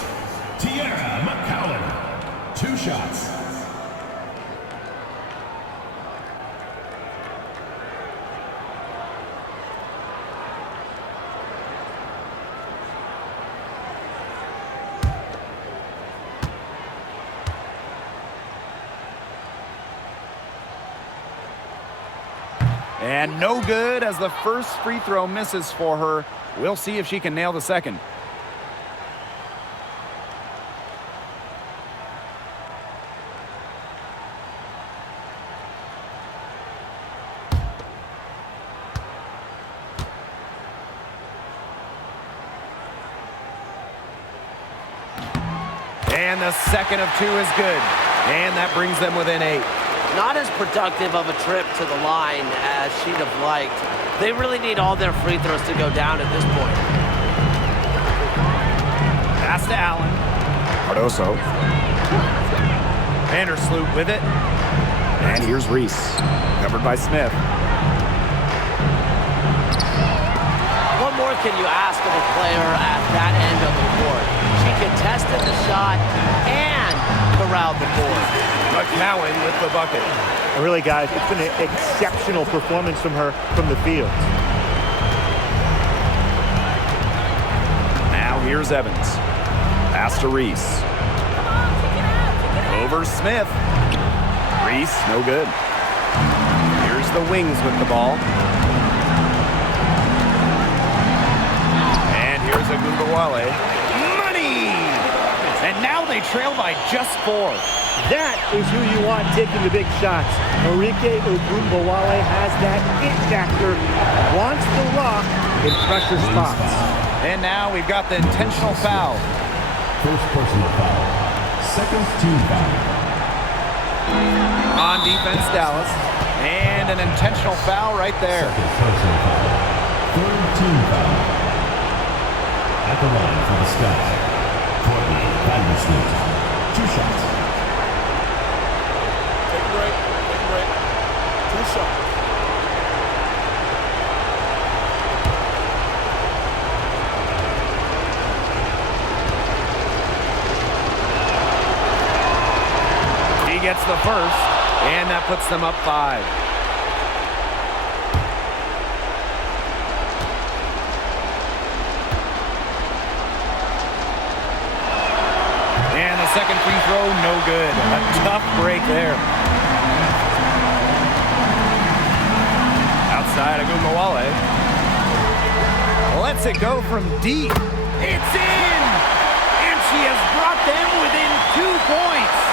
Tiara McCowan. 2 shots. And no good as the first free throw misses for her. We'll see if she can nail the second. And the second of 2 is good. And that brings them within 8. Not as productive of a trip to the line as she'd have liked. They really need all their free throws to go down at this point. Pass to Allen. Cardoso. Vandersloot with it. And here's Reese. Covered by Smith. What more can you ask of a player at that end of the court? She contested the shot and corralled the board. McCowan with the bucket. And really, guys, it's been an exceptional performance from her from the field. Now here's Evans. Pass to Reese. Over Smith. Reese, no good. Here's the Wings with the ball. And here's Wnba. Money! And now they trail by just 4. That is who you want taking the big shots. Marike Wnba has that it factor, wants the rock in pressure spots. And now we've got the intentional foul. First personal foul. Second team foul. On defense, Dallas. And an intentional foul right there. Second personal foul. Third team foul. At the line for the Sky, Courtney Vandersloot. 2 shots. He gets the first, and that puts them up 5. And the second free throw, no good. A tough break there. Outside of Wnba. Lets it go from deep. It's in! And she has brought them within 2 points.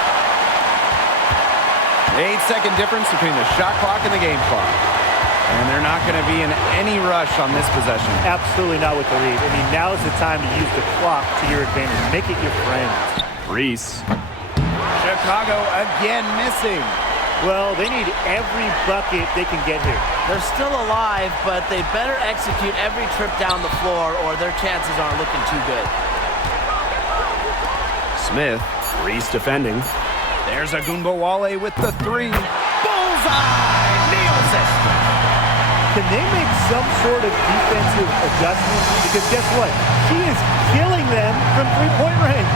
8-second difference between the shot clock and the game clock. And they're not going to be in any rush on this possession. Absolutely not with the lead. I mean, now is the time to use the clock to your advantage. Make it your friend. Reese. Chicago again missing. Well, they need every bucket they can get here. They're still alive, but they better execute every trip down the floor or their chances aren't looking too good. Smith. Reese defending. There's Wnba with the 3. Bullseye! Nails it! Can they make some sort of defensive adjustment? Because guess what? She is killing them from 3-point range.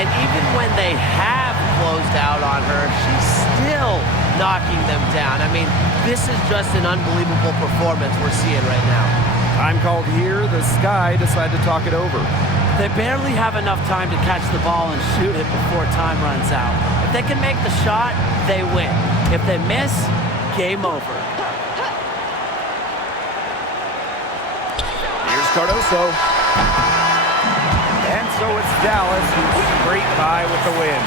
And even when they have closed out on her. She's still knocking them down. I mean, this is just an unbelievable performance we're seeing right now. Time called here. The Sky decide to talk it over. They barely have enough time to catch the ball and shoot it before time runs out. If they can make the shot, they win. If they miss, game over. Here's Cardoso. And so it's Dallas who scraped by with the win.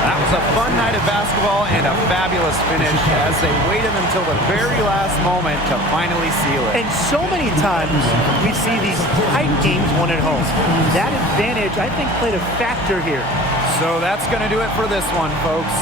That was a fun night of basketball and a fabulous finish as they waited until the very last moment to finally seal it. And so many times we see these tight games won at home. That advantage, I think, played a factor here. So that's going to do it for this one, folks.